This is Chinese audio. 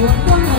我忘了。